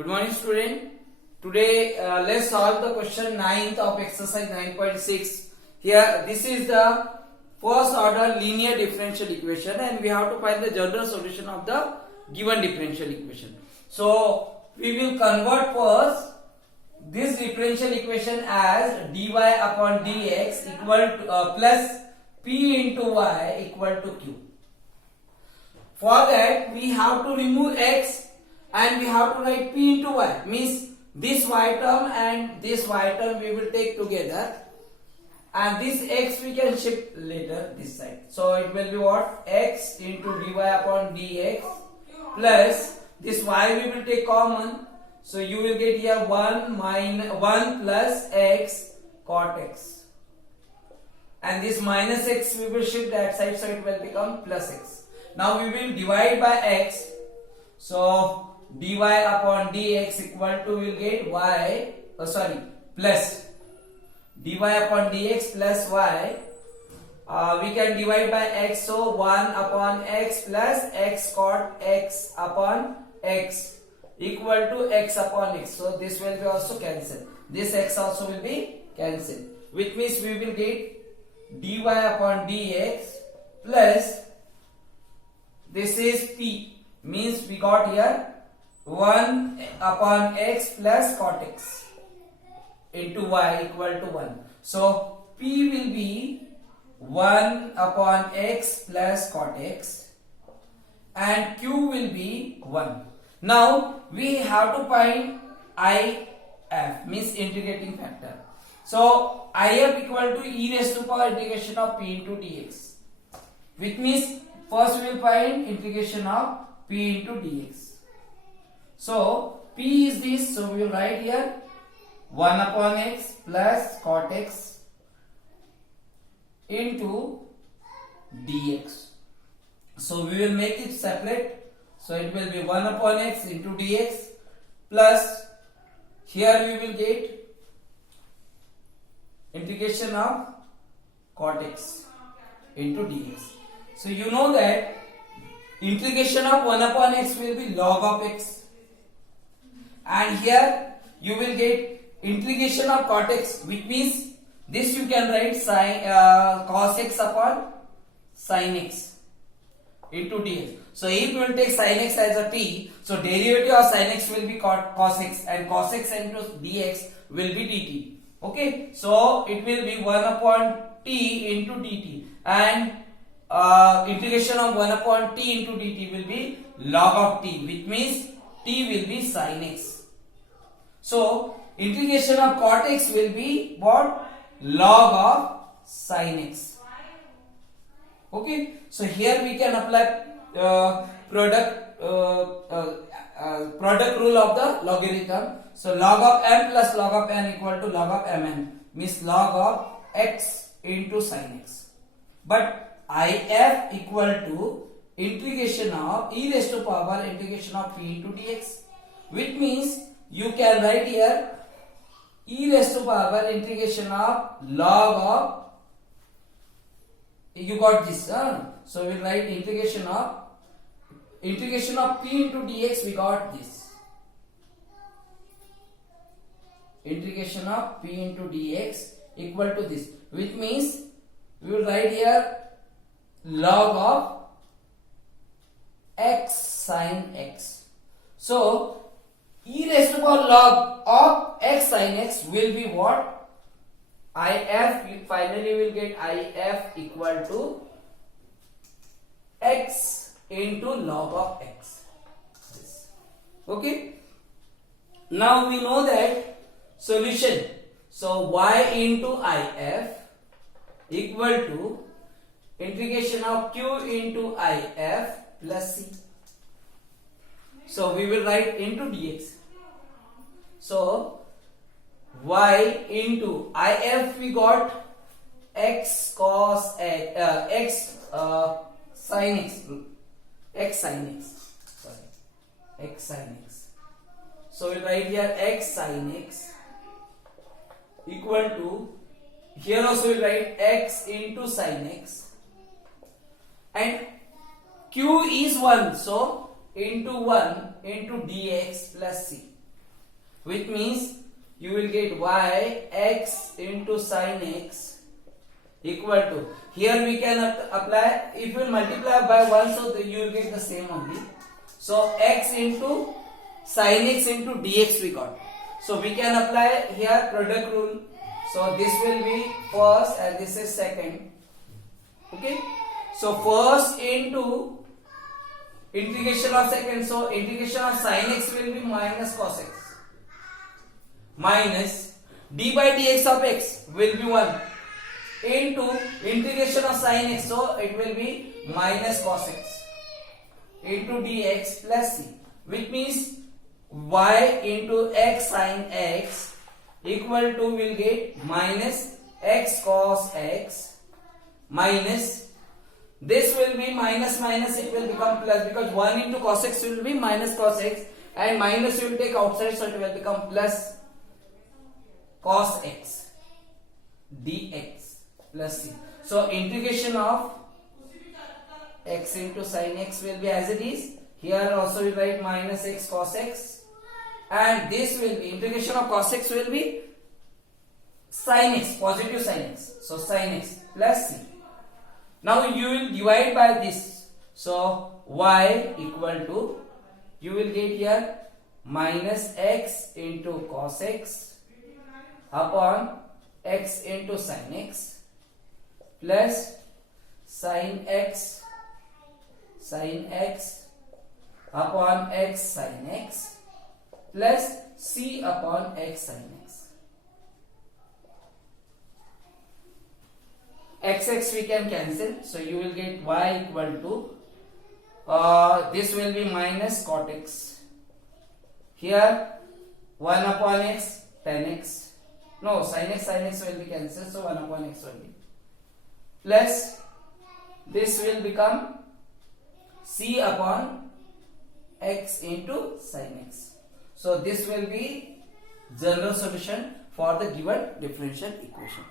Good morning, student. Today, let's solve the question 9th of exercise 9.6. Here, this is the first order linear differential equation, and we have to find the general solution of the given differential equation. So, we will convert first this differential equation as dy upon dx equal to plus p into y equal to q. For that, we have to remove x and we have to write p into y. Means this y term and this y term we will take together, and this x we can shift later this side. So it will be what? X into dy upon dx plus this y we will take common. So you will get here 1 plus x cot x, and this minus x we will shift that side, so it will become plus x. Now we will divide by x. So dy upon dx equal to, will get y, plus dy upon dx plus y. We can divide by x, so 1 upon x plus x cot x upon x equal to x upon x. So this will be also cancelled. This x also will be cancelled, which means we will get dy upon dx plus, this is p, means we got here 1 upon x plus cot x into y equal to 1. So p will be 1 upon x plus cot x and q will be 1. Now we have to find if, means integrating factor. So if equal to e raised to power integration of p into dx, which means first we will find integration of p into dx. So p is this, so we will write here 1 upon x plus cot x into dx. So we will make it separate. So it will be 1 upon x into dx plus, here we will get integration of cot x into dx. So you know that integration of 1 upon x will be log of x, and here you will get integration of cot x, which means this you can write sin cos x upon sin x into dx. So if you will take sin x as a t, so derivative of sin x will be cos x, and cos x into dx will be dt. Okay, so it will be 1 upon t into dt, and integration of 1 upon t into dt will be log of t, which means t will be sin x. So integration of cot x will be what? Log of sin x. Okay, so here we can apply product rule of the logarithm. So log of m plus log of n equal to log of mn, means log of x into sin x. But if equal to integration of e raised to power integration of p into dx, which means you can write here e raised to power integration of log of, you got this, so we will write integration of p into dx, we got this, integration of p into dx equal to this, which means we will write here log of x sin x. So e raised to power log of x sin x will be what? If, you finally will get if equal to x into log of x. Okay, now we know that solution. So y into if equal to integration of q into if plus c. So we will write into dx. So y into if, we got x cos x, x sin x, x sin x, x sin x. So we write here x sin x equal to, here also we write x into sin x, and q is 1, so into 1 into dx plus c. which means you will get y x into sin x equal to, here we can apply, if you multiply by 1, so you will get the same only. So x into sin x into dx we got. So we can apply here product rule. So this will be first and this is second. Okay. So first into integration of second. So integration of sin x will be minus cos x. Minus d by dx of x will be 1 into integration of sin x. So it will be minus cos x into dx plus c, which means y into x sin x equal to, will get minus x cos x minus, this will be minus minus, it will become plus, because 1 into cos x will be minus cos x and minus you will take outside, so it will become plus cos x dx plus c. So integration of x into sin x will be as it is. Here also we write minus x cos x, and this will be integration of cos x will be sin x, positive sin x. So sin x plus c. Now you will divide by this. So y equal to, you will get here minus x into cos x upon x into sin x plus sin x upon x sin x plus c upon x sin x. X we can cancel, so you will get y equal to, this will be minus cot x. Here 1 upon x tan x. No, sin x will be cancelled, so 1 upon x only. Plus this will become c upon x into sin x. So this will be general solution for the given differential equation.